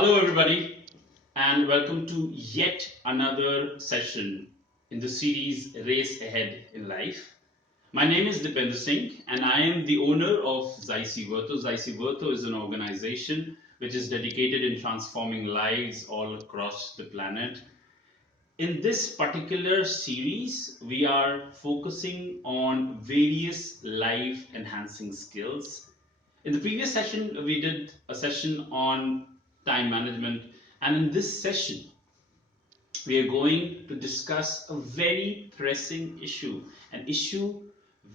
Hello, everybody, and welcome to yet another session in the series Race Ahead in Life. My name is Dipender Singh, and I am the owner of Zycie Verto. Zycie Verto is an organization which is dedicated in transforming lives all across the planet. In this particular series, we are focusing on various life enhancing skills. In the previous session, we did a session on time management, and in this session, we are going to discuss a very pressing issue, an issue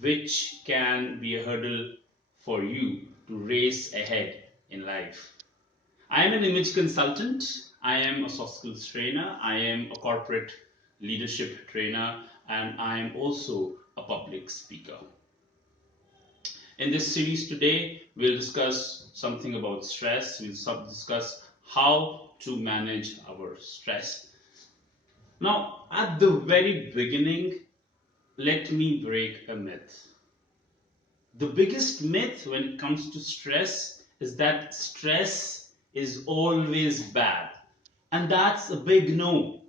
which can be a hurdle for you to race ahead in life. I am an image consultant, I am a soft skills trainer, I am a corporate leadership trainer, and I am also a public speaker. In this series today, we'll discuss something about stress. We'll discuss how to manage our stress. Now, at the very beginning, let me break a myth. The biggest myth when it comes to stress is that stress is always bad. And that's a big no.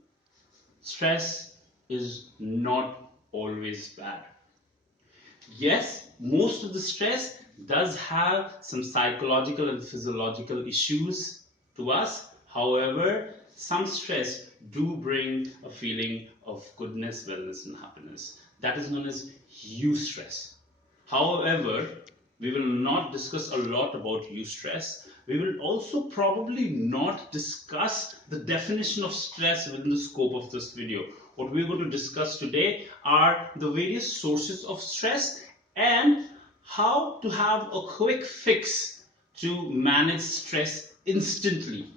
Stress is not always bad. Yes, most of the stress does have some psychological and physiological issues to us. However, some stress do bring a feeling of goodness, wellness, and happiness. That is known as eustress. However, we will not discuss a lot about eustress. We will also probably not discuss the definition of stress within the scope of this video. What we're going to discuss today are the various sources of stress and how to have a quick fix to manage stress instantly.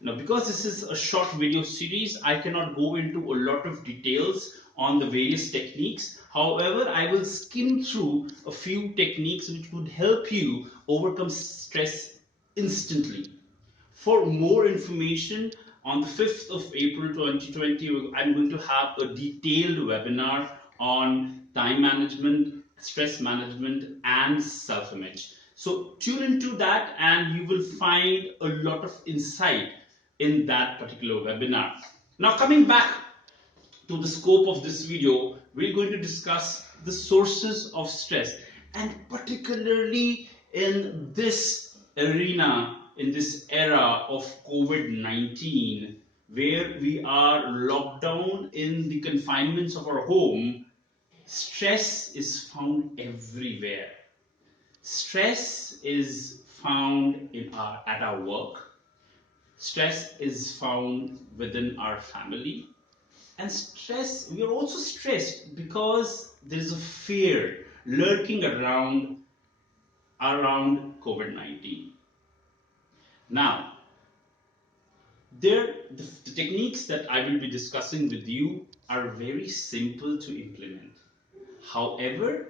Now, because this is a short video series, I cannot go into a lot of details on the various techniques. However, I will skim through a few techniques which would help you overcome stress instantly. For more information, on the 5th of April 2020, I'm going to have a detailed webinar on time management, stress management, and self-image. So tune into that and you will find a lot of insight in that particular webinar. Now, coming back to the scope of this video, we're going to discuss the sources of stress, and particularly in this arena, in this era of COVID-19, where we are locked down in the confinements of our home, stress is found everywhere. Stress is found at our work. Stress is found within our family. And stress, we are also stressed because there is a fear lurking around COVID-19. Now, the techniques that I will be discussing with you are very simple to implement. However,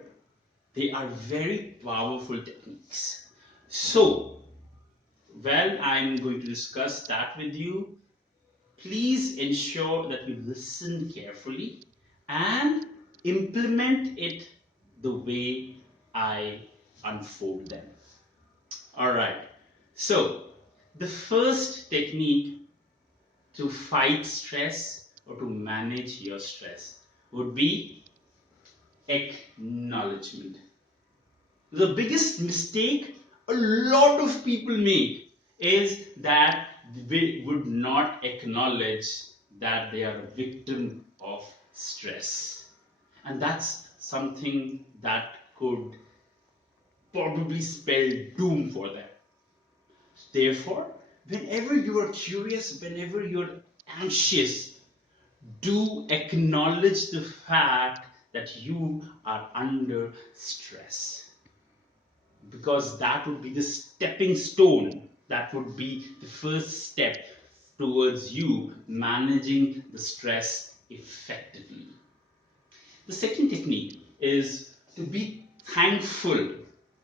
they are very powerful techniques. So, while I'm going to discuss that with you, please ensure that you listen carefully and implement it the way I unfold them. Alright, so the first technique to fight stress or to manage your stress would be acknowledgement. The biggest mistake a lot of people make is that they would not acknowledge that they are a victim of stress. And that's something that could probably spell doom for them. Therefore, whenever you are curious, whenever you're anxious, do acknowledge the fact that you are under stress. Because that would be the stepping stone, that would be the first step towards you managing the stress effectively. The second technique is to be thankful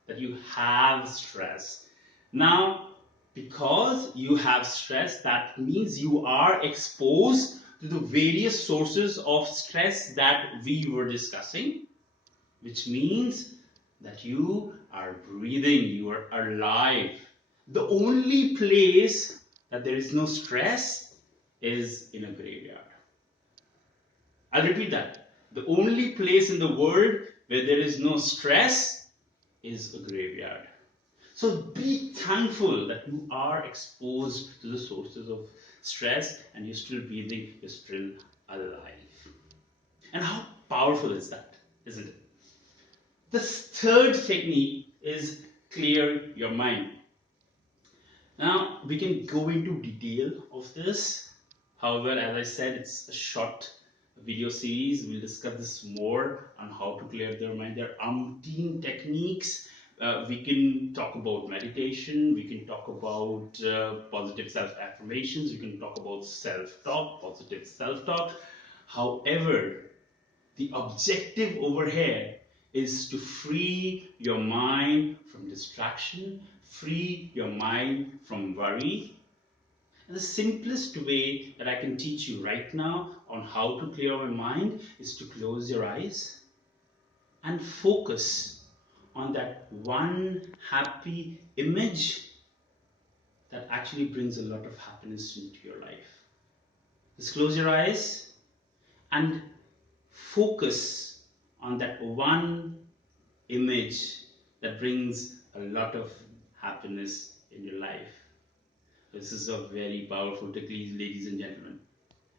that you have stress. Now, because you have stress, that means you are exposed to the various sources of stress that we were discussing, which means that you are breathing, you are alive. The only place that there is no stress is in a graveyard. I'll repeat that. The only place in the world where there is no stress is a graveyard. So be thankful that you are exposed to the sources of stress and you're still breathing, you're still alive. And how powerful is that, isn't it? The third technique is clear your mind. Now we can go into detail of this. However, as I said, it's a short video series. We'll discuss this more on how to clear their mind. There are umpteen techniques. We can talk about meditation. We can talk about positive self-affirmations. We can talk about self-talk, positive self-talk. However, the objective over here is to free your mind from distraction, free your mind from worry. And the simplest way that I can teach you right now on how to clear your mind is to close your eyes and focus on that one happy image that actually brings a lot of happiness into your life. Just close your eyes and focus on that one image that brings a lot of happiness in your life. This is a very powerful technique, ladies and gentlemen.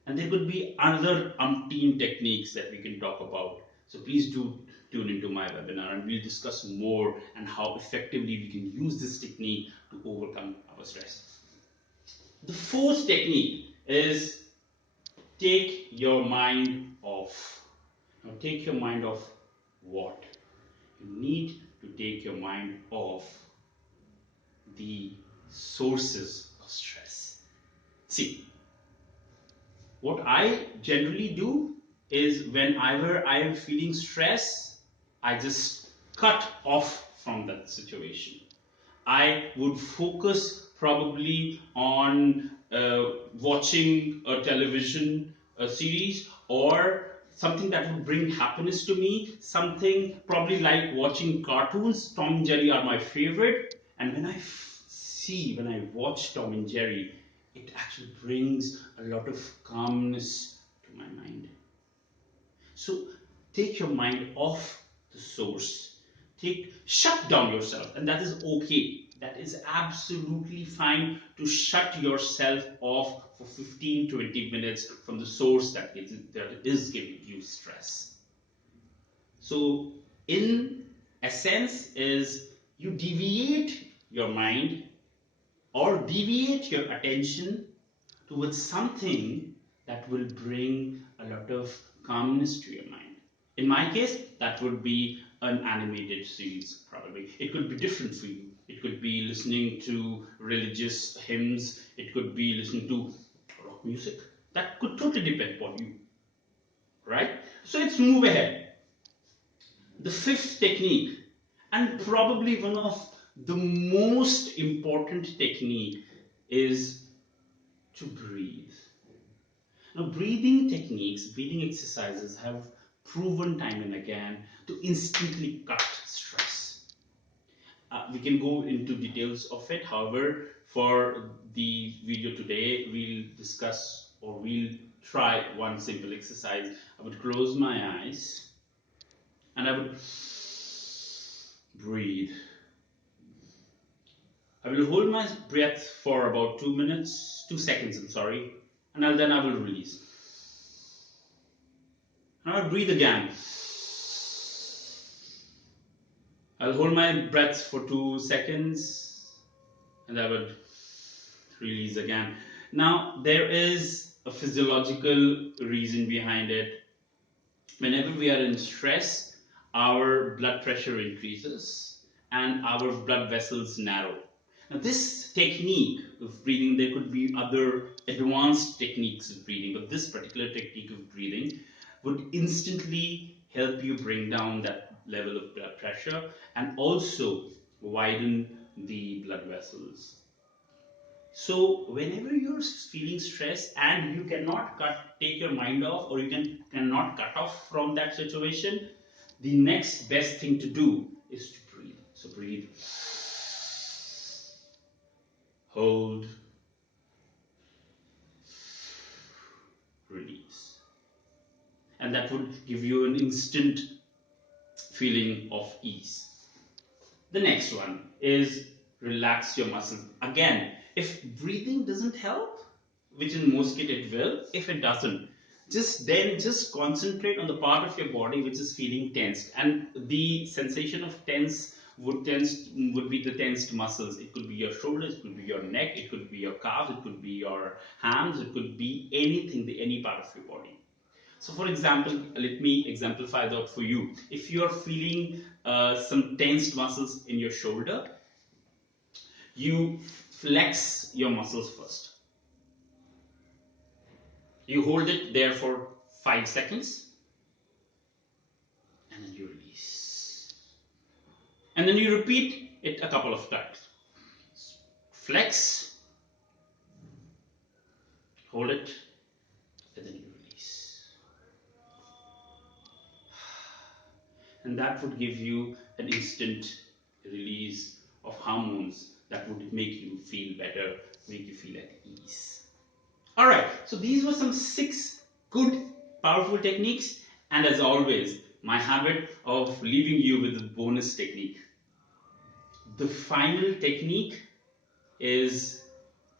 And there could be other umpteen techniques that we can talk about. So please do tune into my webinar and we'll discuss more and how effectively we can use this technique to overcome our stress. The fourth technique is take your mind off. Now take your mind off what? You need to take your mind off the sources of stress. See, what I generally do is whenever I am feeling stress, I just cut off from that situation. I would focus probably on watching a television series or something that would bring happiness to me, something probably like watching cartoons. Tom and Jerry are my favorite, and when I watch Tom and Jerry, it actually brings a lot of calmness to my mind. So take your mind off the source. Shut down yourself, and that is okay. That is absolutely fine to shut yourself off for 15-20 minutes from the source that is giving you stress. So in essence is you deviate your mind or deviate your attention towards something that will bring a lot of calmness to your mind. In my case, that would be an animated series, probably. It could be different for you. It could be listening to religious hymns. It could be listening to rock music. That could totally depend upon you, right? So let's move ahead. The fifth technique, and probably one of the most important technique, is to breathe. Now, breathing techniques, breathing exercises have proven time and again to instantly cut stress. We can go into details of it. However, for the video today, we'll discuss or we'll try one simple exercise. I would close my eyes and I would breathe. I will hold my breath for about 2 seconds, and then I will release. And I'll breathe again. I'll hold my breath for 2 seconds and I would release again. Now, there is a physiological reason behind it. Whenever we are in stress, our blood pressure increases and our blood vessels narrow. Now, this technique of breathing, there could be other advanced techniques of breathing, but this particular technique of breathing would instantly help you bring down that level of blood pressure and also widen the blood vessels. So whenever you're feeling stress and you cannot take your mind off, or you cannot cut off from that situation, the next best thing to do is to breathe. So breathe, hold, and that would give you an instant feeling of ease. The next one is relax your muscles. Again, if breathing doesn't help, which in most cases it will, if it doesn't, just concentrate on the part of your body which is feeling tensed, and the sensation of would be the tensed muscles. It could be your shoulders, it could be your neck, it could be your calves, it could be your hands, it could be anything, any part of your body. So for example, let me exemplify that for you. If you are feeling some tensed muscles in your shoulder, you flex your muscles first. You hold it there for 5 seconds and then you release. And then you repeat it a couple of times. Flex, hold it, and then you release. And that would give you an instant release of hormones that would make you feel better, make you feel at ease. Alright, so these were some 6 good, powerful techniques, and as always, my habit of leaving you with a bonus technique. The final technique is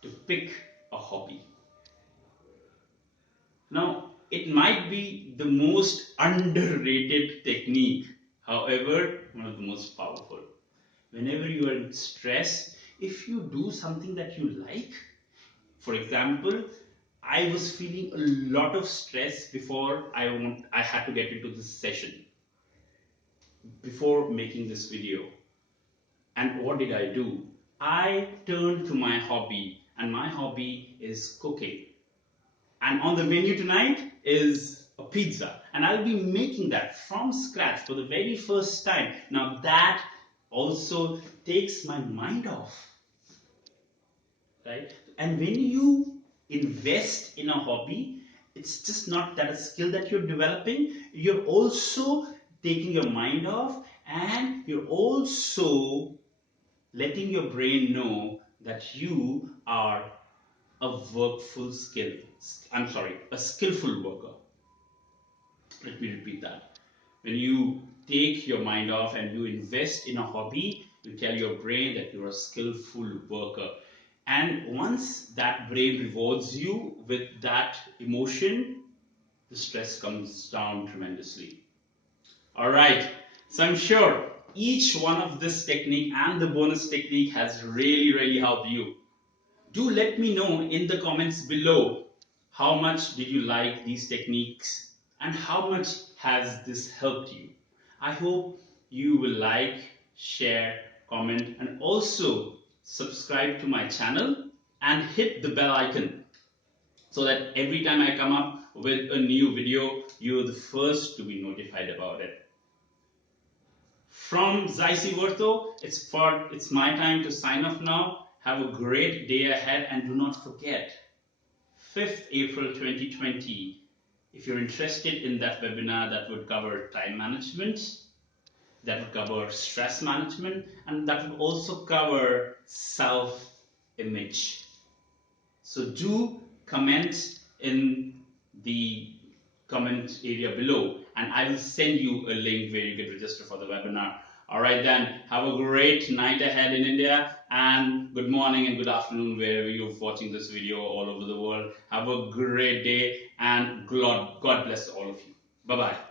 to pick a hobby. Now, it might be the most underrated technique, however, one of the most powerful. Whenever you are in stress, if you do something that you like, for example, I was feeling a lot of stress before I had to get into this session, before making this video. And what did I do? I turned to my hobby, and my hobby is cooking. And on the menu tonight is a pizza, and I'll be making that from scratch for the very first time. Now that also takes my mind off, right? And when you invest in a hobby, it's just not that a skill that you're developing, you're also taking your mind off, and you're also letting your brain know that you are a a skillful worker. Let me repeat that. When you take your mind off and you invest in a hobby, you tell your brain that you're a skillful worker. And once that brain rewards you with that emotion, the stress comes down tremendously. Alright, so I'm sure each one of this technique and the bonus technique has really helped you. Do let me know in the comments below how much did you like these techniques and how much has this helped you. I hope you will like, share, comment, and also subscribe to my channel and hit the bell icon so that every time I come up with a new video, you're the first to be notified about it. From Zycie Verto, it's my time to sign off now. Have a great day ahead, and do not forget, 5th April 2020, if you're interested in that webinar that would cover time management, that would cover stress management, and that would also cover self-image. So do comment in the comment area below, and I will send you a link where you can register for the webinar. Alright then, have a great night ahead in India, and good morning and good afternoon wherever you're watching this video all over the world. Have a great day, and God bless all of you. Bye-bye.